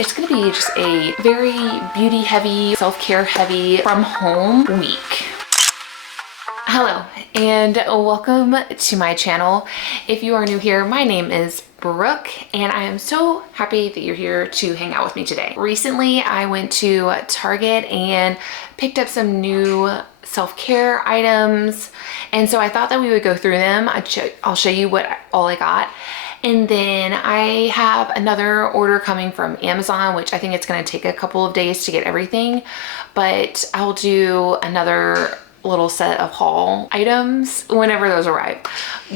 it's gonna be just a very beauty heavy, self-care heavy from home week. Hello and welcome to my channel. If you are new here, my name is Brooke and I am so happy that you're here to hang out with me today. Recently, I went to Target and picked up some new self-care items, and so I thought that we would go through them. I'll show you what all I got. And then I have another order coming from Amazon, which I think it's going to take a couple of days to get everything, but I'll do another little set of haul items whenever those arrive.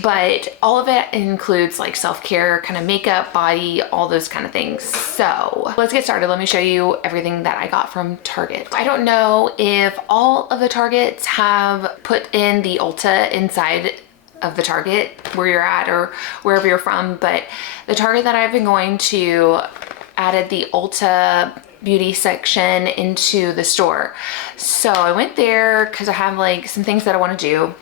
But all of it includes like self-care, kind of makeup, body, all those kind of things. So let's get started. Let me show you everything that I got from Target. I don't know if all of the Targets have put in the Ulta inside of the Target where you're at or wherever you're from, but the Target that I've been going to added the Ulta beauty section into the store. So I went there because I have like some things that I want to do,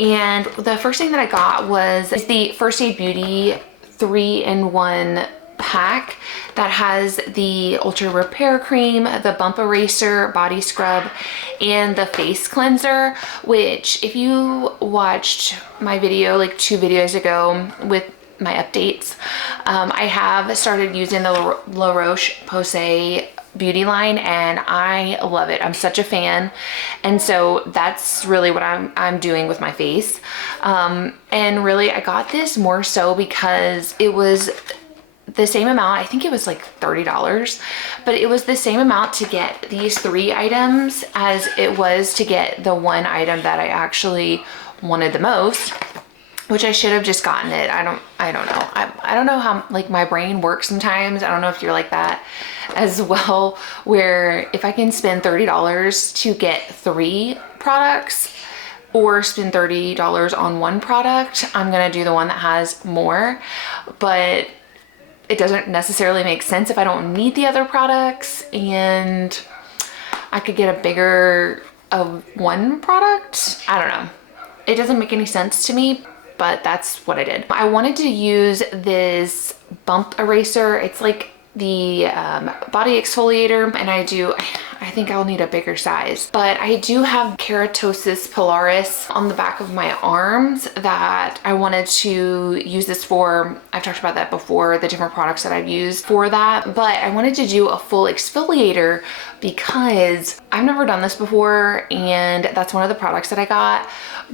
and the first thing that I got was the First Aid Beauty 3-in-1 pack that has the Ultra Repair Cream, the Bump Eraser Body Scrub, and the Face Cleanser, which if you watched my video like 2 videos ago with my updates, I have started using the La Roche-Posay beauty line and I love it. I'm such a fan, and so that's really what I'm doing with my face. And really I got this more so because it was the same amount. I think it was like $30, but it was the same amount to get these 3 items as it was to get the one item that I actually wanted the most, which I should have just gotten it. I don't know. I don't know how like my brain works sometimes. I don't know if you're like that as well, where if I can spend $30 to get 3 products or spend $30 on one product, I'm gonna do the one that has more. But it doesn't necessarily make sense if I don't need the other products and I could get a bigger of one product. I don't know. It doesn't make any sense to me, but that's what I did. I wanted to use this Bump Eraser. It's like the body exfoliator, and I think I'll need a bigger size, but I do have keratosis pilaris on the back of my arms that I wanted to use this for. I've talked about that before, the different products that I've used for that, but I wanted to do a full exfoliator because I've never done this before, and that's one of the products that I got.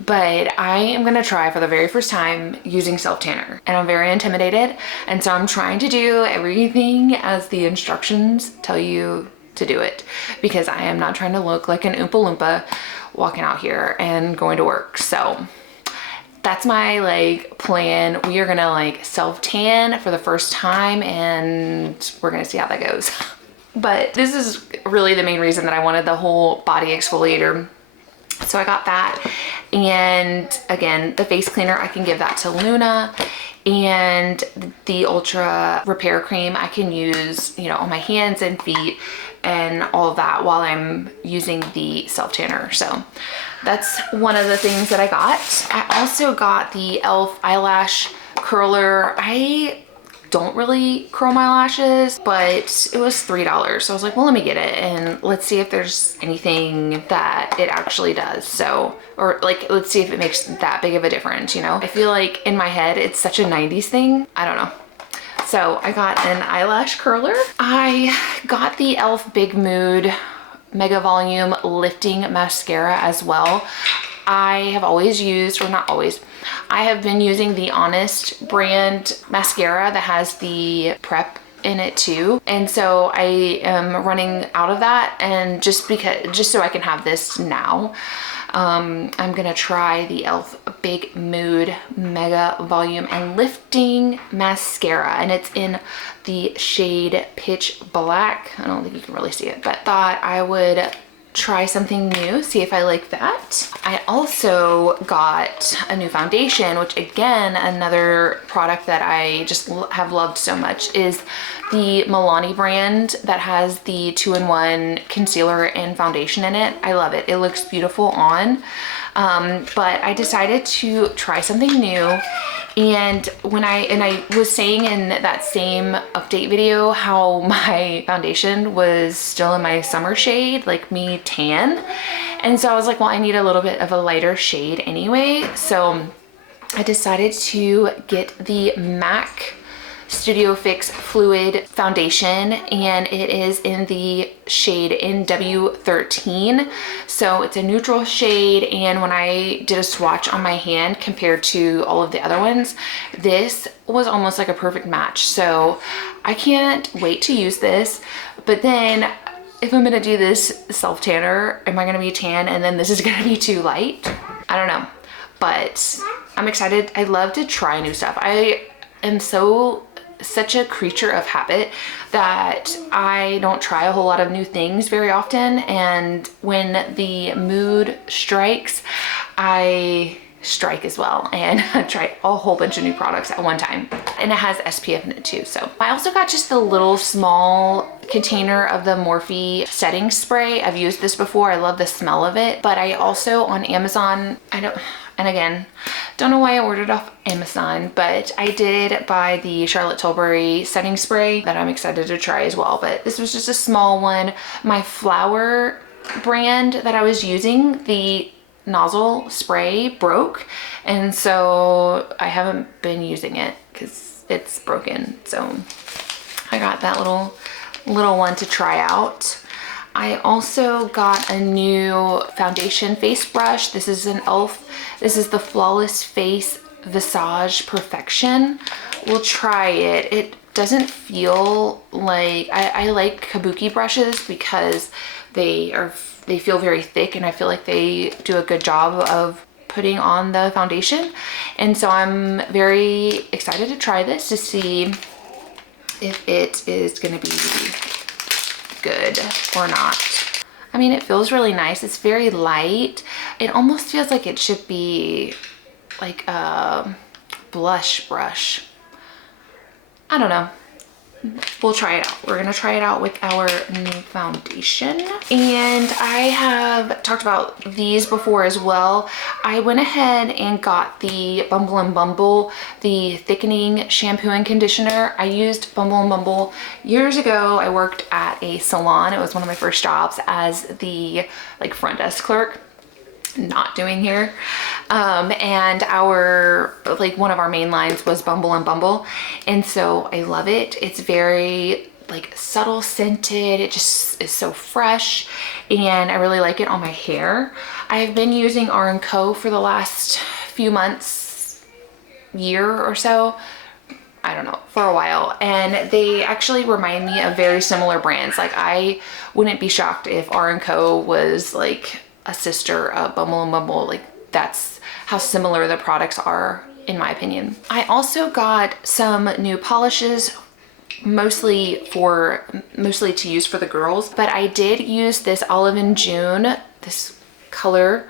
But I am gonna try for the very first time using self-tanner, and I'm very intimidated, and so I'm trying to do everything as the instructions tell you to do it, because I am not trying to look like an Oompa Loompa walking out here and going to work. So that's my like plan. We are gonna like self-tan for the first time and we're gonna see how that goes. But this is really the main reason that I wanted the whole body exfoliator. So I got that, and again, the face cleaner, I can give that to Luna, and the Ultra Repair Cream I can use, you know, on my hands and feet and all of that while I'm using the self-tanner. So that's one of the things that I got. I also got the e.l.f. eyelash curler. I don't really curl my lashes, but it was $3. So I was like, well, let me get it and let's see if there's anything that it actually does. So, or like, let's see if it makes that big of a difference, you know? I feel like in my head, it's such a 90s thing. I don't know. So I got an eyelash curler. I got the e.l.f. Big Mood Mega Volume Lifting Mascara as well. I have always used, or not always, I have been using the Honest brand mascara that has the prep in it too, and so I am running out of that, and just so I can have this now, I'm gonna try the e.l.f. Big Mood Mega Volume and Lifting Mascara, and it's in the shade Pitch Black. I don't think you can really see it, but thought I would try something new, see if I like that. I also got a new foundation, which again, another product that I just have loved so much is the Milani brand that has the 2-in-1 concealer and foundation in it. I love it. It looks beautiful on. But I decided to try something new. And I was saying in that same update video how my foundation was still in my summer shade, like me tan. And so I was like, well, I need a little bit of a lighter shade anyway. So I decided to get the MAC Studio Fix Fluid Foundation, and it is in the shade NW13. So it's a neutral shade, and when I did a swatch on my hand compared to all of the other ones, this was almost like a perfect match. So I can't wait to use this. But then if I'm gonna do this self tanner, am I gonna be tan and then this is gonna be too light? I don't know, but I'm excited. I love to try new stuff. I am such a creature of habit that I don't try a whole lot of new things very often, and when the mood strikes, I strike as well and try a whole bunch of new products at one time. And it has SPF in it too. So I also got just the little small container of the Morphe setting spray. I've used this before. I love the smell of it, but I also on Amazon, and again, don't know why I ordered off Amazon, but I did buy the Charlotte Tilbury setting spray that I'm excited to try as well. But this was just a small one. My Flower brand that I was using, the nozzle spray broke, and so I haven't been using it because it's broken. So I got that little one to try out. I also got a new foundation face brush. This is an e.l.f. This is the Flawless Face Visage Perfection. We'll try it. It doesn't feel like, I like kabuki brushes because they feel very thick, and I feel like they do a good job of putting on the foundation. And so I'm very excited to try this to see if it is gonna be good or not. I mean, it feels really nice. It's very light. It almost feels like it should be like a blush brush. I don't know. We'll try it out. We're gonna try it out with our new foundation. And I have talked about these before as well. I went ahead and got the Bumble and Bumble, the thickening shampoo and conditioner. I used Bumble and Bumble years ago. I worked at a salon. It was one of my first jobs as the front desk clerk. Not doing hair. And one of our main lines was Bumble and Bumble. And so I love it. It's very subtle scented. It just is so fresh, and I really like it on my hair. I've been using R&Co for the last few months, year or so. I don't know, for a while, and they actually remind me of very similar brands. I wouldn't be shocked if R&Co was a sister of Bumble and Bumble. That's how similar the products are, in my opinion. I also got some new polishes, mostly to use for the girls, but I did use this Olive and June, this color,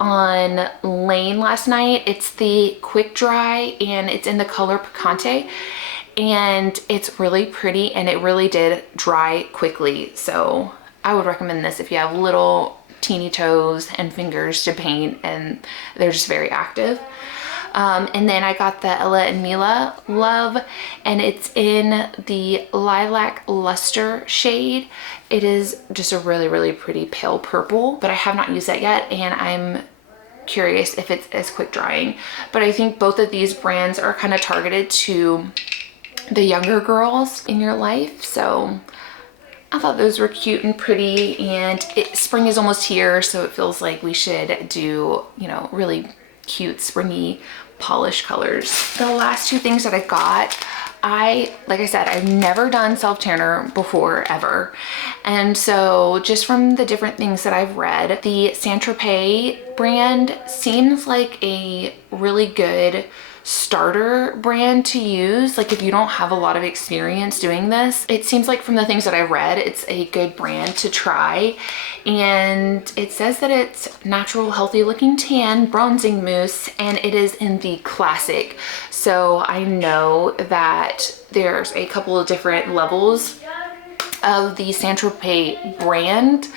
on Lane last night. It's the Quick Dry, and it's in the color Picante, and it's really pretty, and it really did dry quickly. So I would recommend this if you have little teeny toes and fingers to paint and they're just very active. And then I got the Ella and Mila Love, and it's in the Lilac Luster shade. It is just a really, really pretty pale purple, but I have not used that yet, and I'm curious if it's as quick drying. But I think both of these brands are kind of targeted to the younger girls in your life. So I thought those were cute and pretty, and spring is almost here, so it feels like we should do, really cute springy polish colors. The last two things that I got, like I said, I've never done self-tanner before, ever. And so just from the different things that I've read, the Saint-Tropez brand seems like a really good starter brand to use. If you don't have a lot of experience doing this, it seems like from the things that I read, it's a good brand to try. And it says that it's natural, healthy looking tan bronzing mousse, and it is in the classic. So I know that there's a couple of different levels of the Saint-Tropez brand.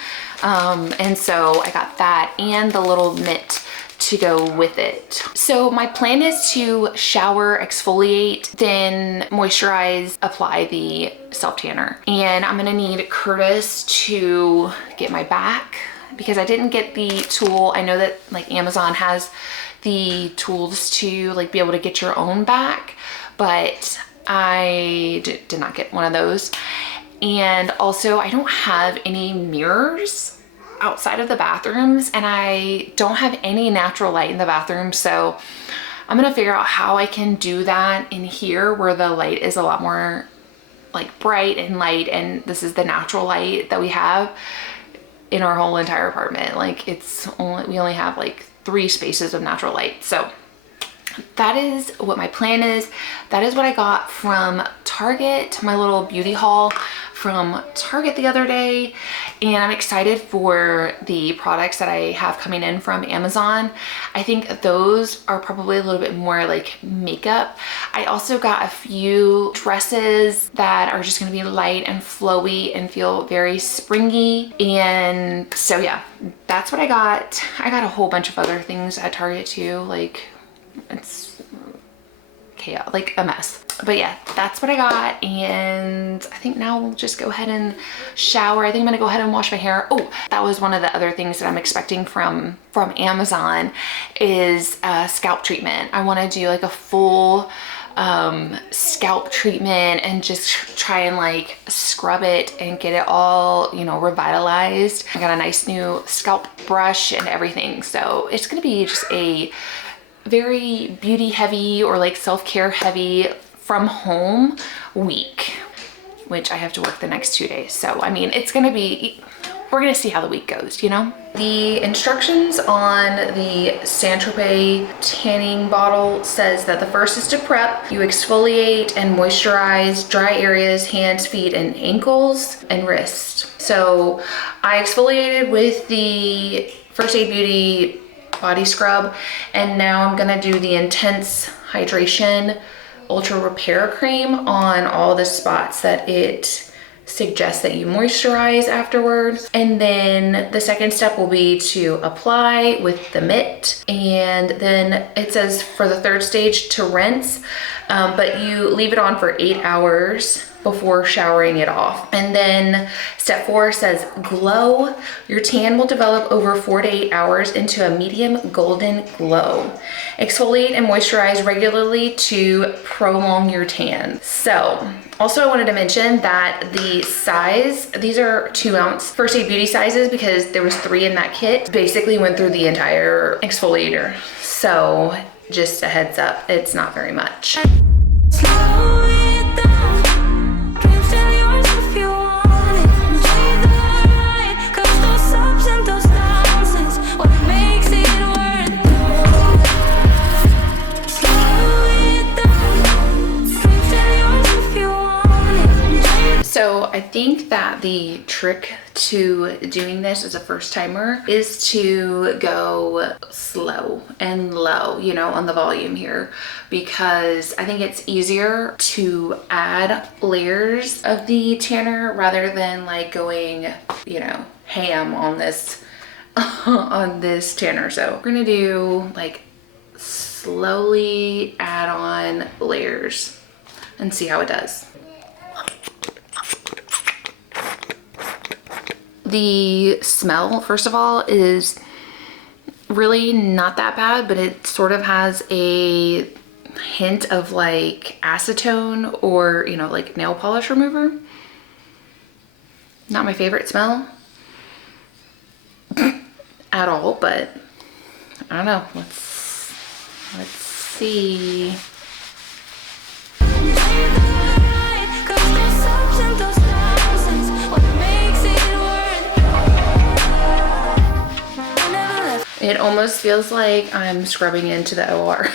And so I got that and the little mitt to go with it. So my plan is to shower, exfoliate, then moisturize, apply the self tanner. And I'm gonna need Curtis to get my back because I didn't get the tool. I know that like Amazon has the tools to like be able to get your own back, but I did not get one of those. And also I don't have any mirrors outside of the bathrooms, and I don't have any natural light in the bathroom. So I'm gonna figure out how I can do that in here where the light is a lot more like bright and light, and this is the natural light that we have in our whole entire apartment. Like we only have like 3 spaces of natural light. So that is what my plan is. That is what I got from Target, my little beauty haul from Target the other day. And I'm excited for the products that I have coming in from Amazon. I think those are probably a little bit more like makeup. I also got a few dresses that are just gonna be light and flowy and feel very springy. And so yeah, that's what I got. I got a whole bunch of other things at Target too. Like it's chaos, like a mess. But yeah, that's what I got. And I think now we'll just go ahead and shower. I think I'm gonna go ahead and wash my hair. Oh, that was one of the other things that I'm expecting from Amazon is a scalp treatment. I want to do like a full scalp treatment and just try and like scrub it and get it all, you know, revitalized. I got a nice new scalp brush and everything. So it's gonna be just a very beauty heavy or like self-care heavy from home week, which I have to work the next 2 days. So I mean, it's gonna be, we're gonna see how the week goes, you know? The instructions on the Saint-Tropez tanning bottle says that the first is to prep. You exfoliate and moisturize dry areas, hands, feet, and ankles and wrist. So I exfoliated with the First Aid Beauty body scrub, and now I'm gonna do the Intense Hydration Ultra Repair Cream on all the spots that it suggests that you moisturize afterwards. And then the second step will be to apply with the mitt, and then it says for the third stage to rinse, but you leave it on for 8 hours before showering it off. And then step 4 says glow. Your tan will develop over 4 to 8 hours into a medium golden glow. Exfoliate and moisturize regularly to prolong your tan. So also I wanted to mention that the size, these are 2 ounce First Aid Beauty sizes because there was 3 in that kit. Basically went through the entire exfoliator. So just a heads up, it's not very much. So I think that the trick to doing this as a first timer is to go slow and low, you know, on the volume here, because I think it's easier to add layers of the tanner rather than like going, you know, ham on this on this tanner. So we're gonna do like slowly add on layers and see how it does. The smell, first of all, is really not that bad, but it sort of has a hint of like acetone or, you know, like nail polish remover. Not my favorite smell at all, but I don't know. Let's see. It almost feels like I'm scrubbing into the OR.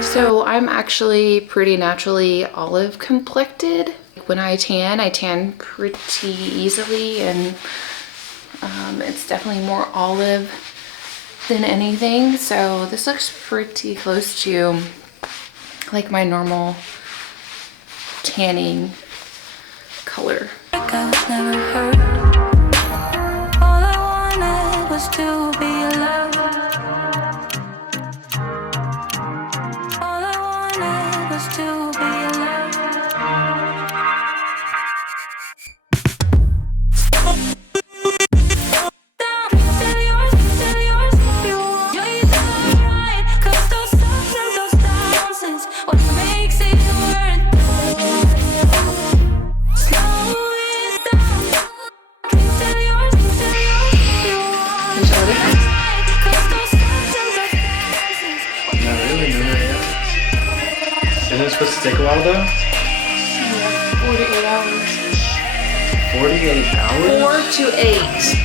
So I'm actually pretty naturally olive complected. When I tan pretty easily, and It's definitely more olive than anything. So this looks pretty close to like my normal tanning color. Like I was never hurt. All I wanted was to be loved. All I wanted was to be loved. Still yours if you want. You're right, 'cause those ups and those downs is what makes it worth it. Slow it down. Still yours if you want. Can you tell the difference? Right, 'cause those ups and those downs is what Not really, no, not yet. Isn't it supposed to take a while though? Yeah, 4 to 8 hours. 48 hours? 4 to 8.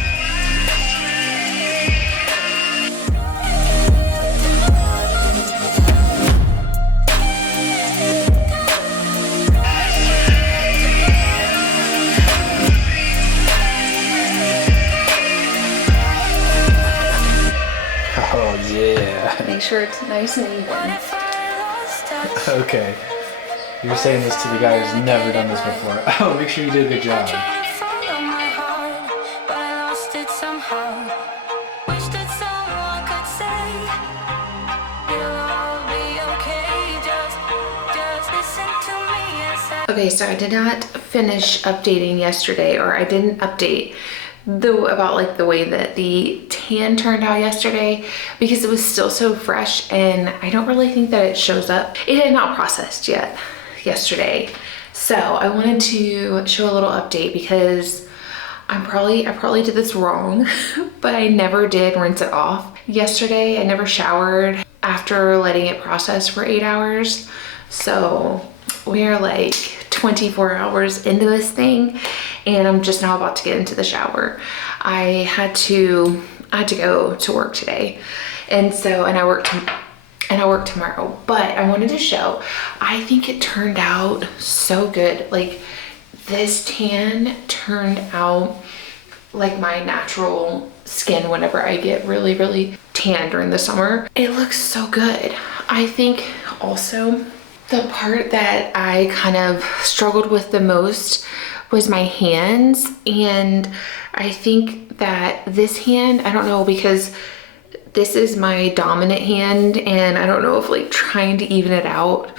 Oh yeah. Make sure it's nice and even. if I lost touch. Okay. You're saying this to the guy who's never done this before. Oh, make sure you did a good job. Tried to follow my heart, but I lost it somehow. Wish that someone could say it'll all be okay. Just listen to me as I Okay, so I did not finish updating yesterday, or I didn't update about like the way that the tan turned out yesterday because it was still so fresh, and I don't really think that it shows up. It had not processed yet yesterday. So I wanted to show a little update because I probably did this wrong, but I never did rinse it off. Yesterday, I never showered after letting it process for 8 hours. So we're like 24 hours into this thing, and I'm just now about to get into the shower. I had to go to work today, and I work tomorrow, but I wanted to show, I think it turned out so good. Like, this tan turned out like my natural skin whenever I get really, really tan during the summer. It looks so good. I think also the part that I kind of struggled with the most was my hands, and I think that this hand, I don't know, because this is my dominant hand, and I don't know if like trying to even it out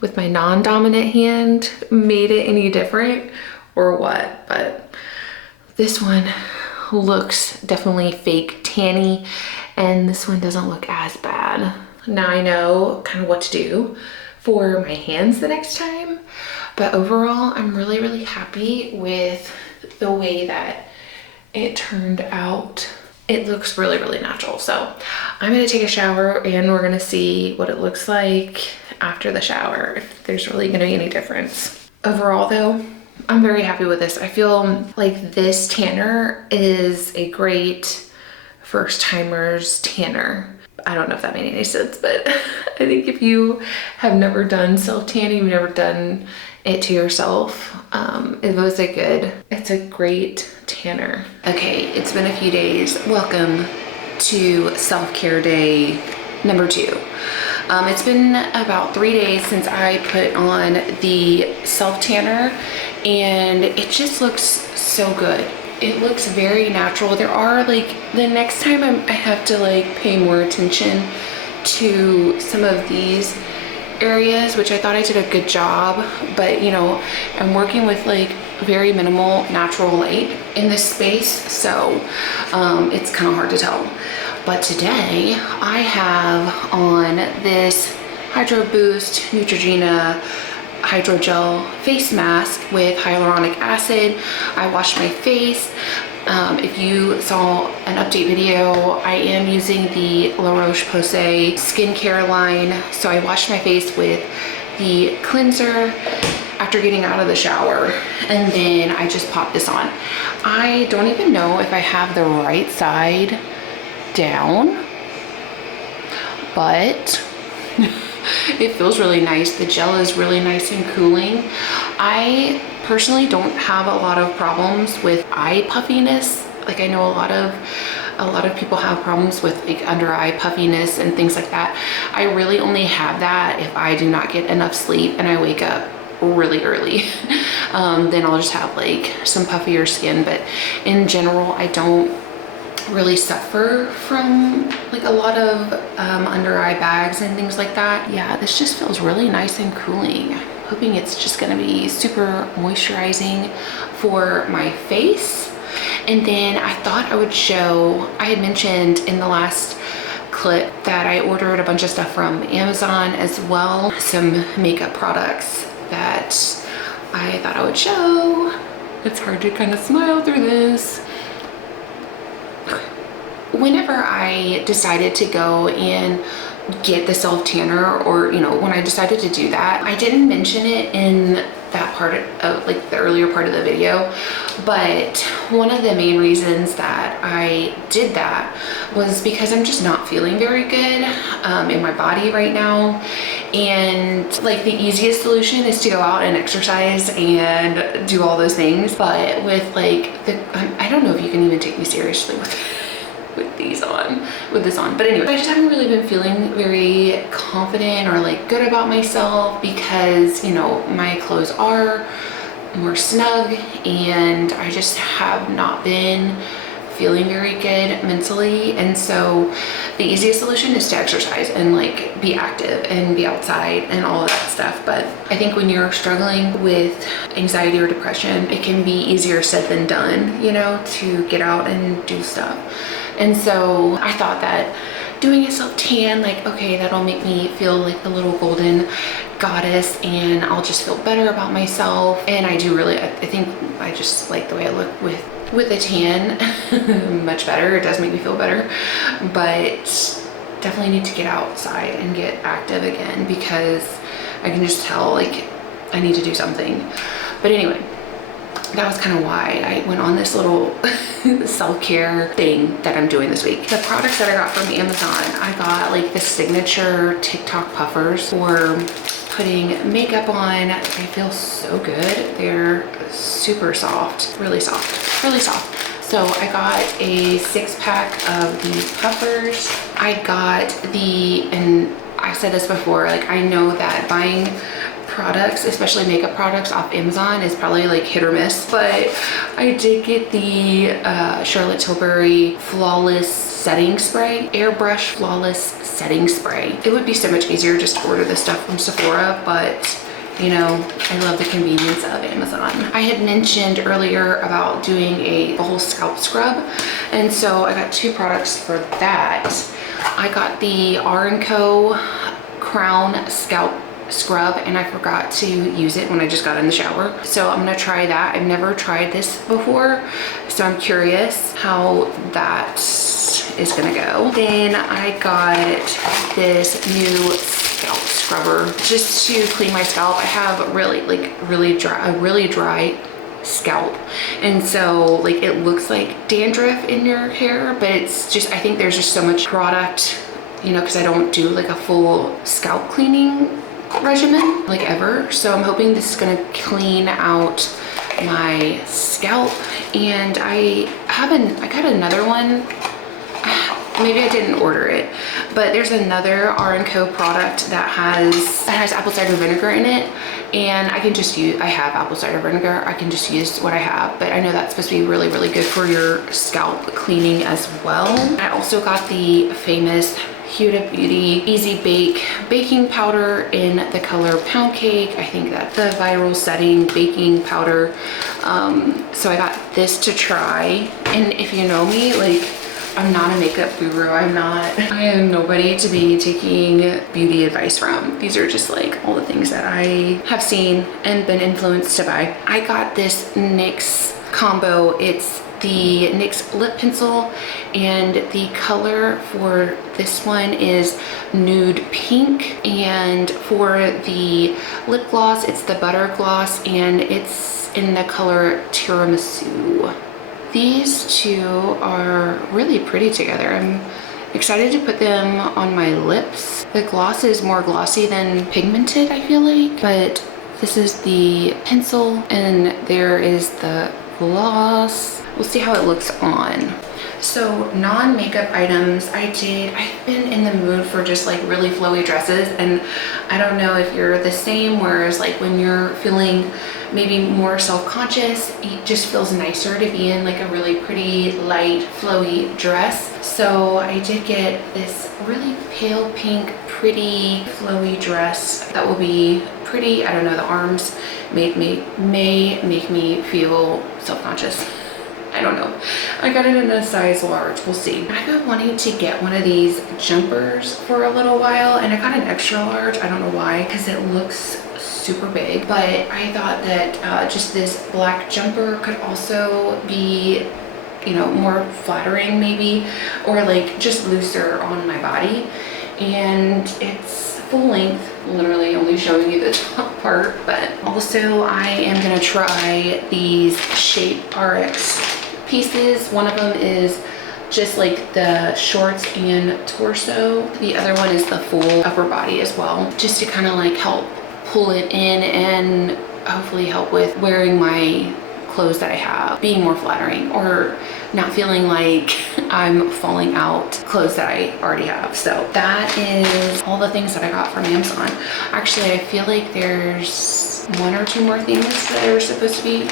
with my non-dominant hand made it any different or what, but this one looks definitely fake tanny, and this one doesn't look as bad. Now I know kind of what to do for my hands the next time, but overall I'm really, really happy with the way that it turned out. It looks really, really natural. So I'm gonna take a shower and we're gonna see what it looks like after the shower, if there's really gonna be any difference. Overall though, I'm very happy with this. I feel like this tanner is a great first timers tanner. I don't know if that made any sense, but I think if you have never done self tanning, you've never done it to yourself, it's a great tanner. Okay, it's been a few days. Welcome to self-care day number 2. It's been about 3 days since I put on the self tanner, and it just looks so good. It looks very natural. There are like, the next time I have to like pay more attention to some of these areas, which I thought I did a good job, but you know, I'm working with like very minimal natural light in this space, so it's kind of hard to tell. But today I have on this Hydro Boost Neutrogena hydrogel face mask with hyaluronic acid. I washed my face. If you saw an update video, I am using the La Roche-Posay skincare line. So I washed my face with the cleanser after getting out of the shower, and then I just popped this on. I don't even know if I have the right side down, but it feels really nice. The gel is really nice and cooling. I personally don't have a lot of problems with eye puffiness. Like I know a lot of people have problems with like under eye puffiness and things like that. I really only have that if I do not get enough sleep and I wake up really early. Then I'll just have like some puffier skin, but in general I don't really suffer from like a lot of under eye bags and things like that. Yeah, this just feels really nice and cooling. I'm hoping it's just gonna be super moisturizing for my face. And then I thought I would show, I had mentioned in the last clip that I ordered a bunch of stuff from Amazon as well, some makeup products that I thought I would show. It's hard to kind of smile through this. Whenever I decided to go and get the self tanner, or you know, when I decided to do that, I didn't mention it in that part of like the earlier part of the video, but one of the main reasons that I did that was because I'm just not feeling very good in my body right now. And like the easiest solution is to go out and exercise and do all those things, but with like I don't know if you can even take me seriously with this on. But anyway, I just haven't really been feeling very confident or like good about myself because, you know, my clothes are more snug and I just have not been feeling very good mentally. And so the easiest solution is to exercise and like be active and be outside and all of that stuff. But I think when you're struggling with anxiety or depression, it can be easier said than done, you know, to get out and do stuff. And so I thought that doing a self tan, like, okay, that'll make me feel like the little golden goddess and I'll just feel better about myself. And I do really, I think I just like the way I look with a tan much better. It does make me feel better, but definitely need to get outside and get active again because I can just tell like I need to do something. But anyway, that was kind of why I went on this little self-care thing that I'm doing this week. The products that I got from Amazon, I got like the signature TikTok puffers for putting makeup on. They feel so good. They're super soft, really soft, really soft. So I got a 6-pack of these puffers. I got and I've said this before, like I know that buying products, especially makeup products off Amazon, is probably like hit or miss, but I did get the Charlotte Tilbury Flawless Setting Spray, Airbrush Flawless Setting Spray. It would be so much easier just to order this stuff from Sephora, but you know, I love the convenience of Amazon. I had mentioned earlier about doing a whole scalp scrub, and so I got 2 products for that. I got the R&Co Crown Scalp Scrub and I forgot to use it when I just got in the shower. So I'm gonna try that. I've never tried this before, so I'm curious how that is gonna go. Then I got this new scalp scrubber just to clean my scalp. I have really dry scalp, and so like it looks like dandruff in your hair, but it's just, I think there's just so much product, you know, because I don't do like a full scalp cleaning regimen like ever. So I'm hoping this is gonna clean out my scalp. And I got another one. Maybe I didn't order it, but there's another R&Co product that has apple cider vinegar in it, and I have apple cider vinegar. I can just use what I have, but I know that's supposed to be really, really good for your scalp cleaning as well. I also got the famous Huda Beauty Easy Bake baking powder in the color Pound Cake. I think that's the viral setting baking powder. So I got this to try, and if you know me, like, I'm not a makeup guru. I am nobody to be taking beauty advice from. These are just like all the things that I have seen and been influenced to buy. I got this NYX combo. It's the NYX lip pencil, and the color for this one is nude pink, and for the lip gloss it's the butter gloss, and it's in the color tiramisu. These 2 are really pretty together. I'm excited to put them on my lips. The gloss is more glossy than pigmented, I feel like, but this is the pencil and there is the gloss. We'll see how it looks on. So non-makeup items, I've been in the mood for just like really flowy dresses, and I don't know if you're the same, whereas like when you're feeling maybe more self-conscious, it just feels nicer to be in like a really pretty light flowy dress. So I did get this really pale pink pretty flowy dress that will be pretty. I don't know, the arms may make me feel self-conscious. I don't know. I got it in a size large. We'll see. I've been wanting to get one of these jumpers for a little while, and I got an extra large. I don't know why, because it looks super big, but I thought that just this black jumper could also be, you know, more flattering maybe, or like just looser on my body. And it's full length, literally only showing you the top part. But also I am gonna try these Shape RX pieces. One of them is just like the shorts and torso. The other one is the full upper body as well, just to kind of like help pull it in and hopefully help with wearing my clothes that I have being more flattering, or not feeling like I'm falling out clothes that I already have. So that is all the things that I got from Amazon. Actually, I feel like there's one or two more things that are supposed to be.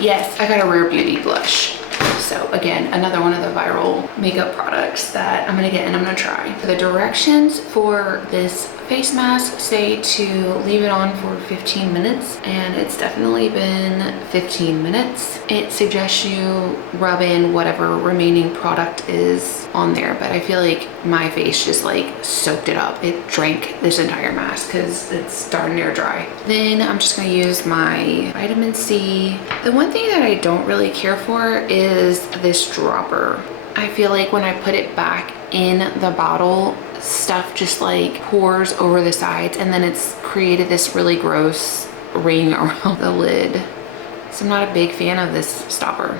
Yes, I got a Rare Beauty blush. So again, another one of the viral makeup products that I'm gonna get and I'm gonna try. The directions for this face mask say to leave it on for 15 minutes, and it's definitely been 15 minutes. It suggests you rub in whatever remaining product is on there, but I feel like my face just like soaked it up. It drank this entire mask because it's darn near dry. Then I'm just gonna use my vitamin C. The one thing that I don't really care for is this dropper. I feel like when I put it back in the bottle, stuff just like pours over the sides, and then it's created this really gross ring around the lid. So I'm not a big fan of this stopper.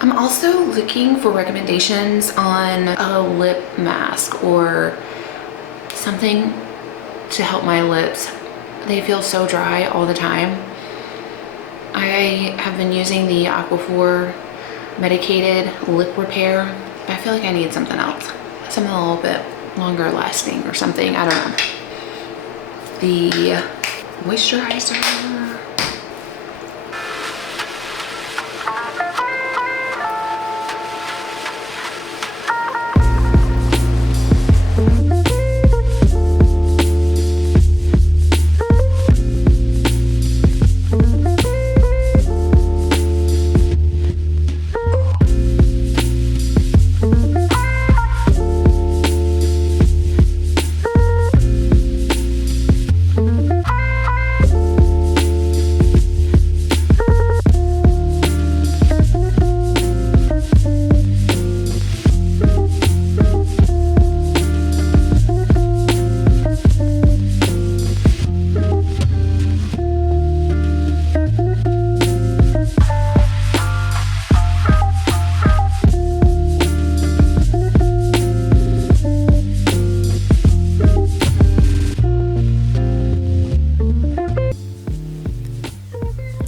I'm also looking for recommendations on a lip mask or something to help my lips. They feel so dry all the time. I have been using the Aquaphor medicated lip repair, but I feel like I need something else. Something a little bit longer lasting or something, I don't know. The moisturizer.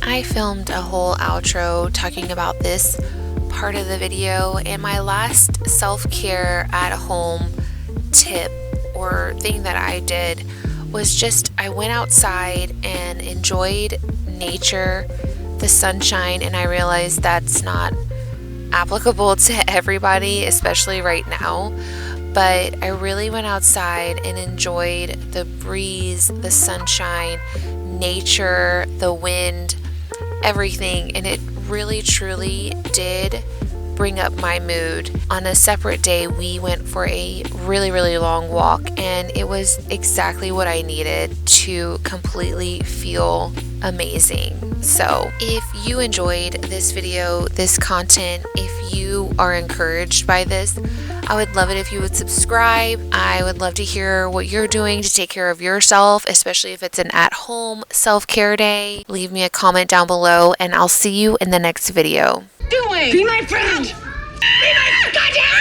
I filmed a whole outro talking about this part of the video, and my last self-care at home tip or thing that I did was just I went outside and enjoyed nature, the sunshine, and I realized that's not applicable to everybody, especially right now, but I really went outside and enjoyed the breeze, the sunshine, nature, the wind, everything, and it really truly did bring up my mood. On a separate day, we went for a really long walk, and it was exactly what I needed to completely feel amazing. So if you enjoyed this video, this content, if you are encouraged by this, I would love it if you would subscribe. I would love to hear what you're doing to take care of yourself, especially if it's an at-home self-care day. Leave me a comment down below, and I'll see you in the next video. Be my friend! Be my goddamn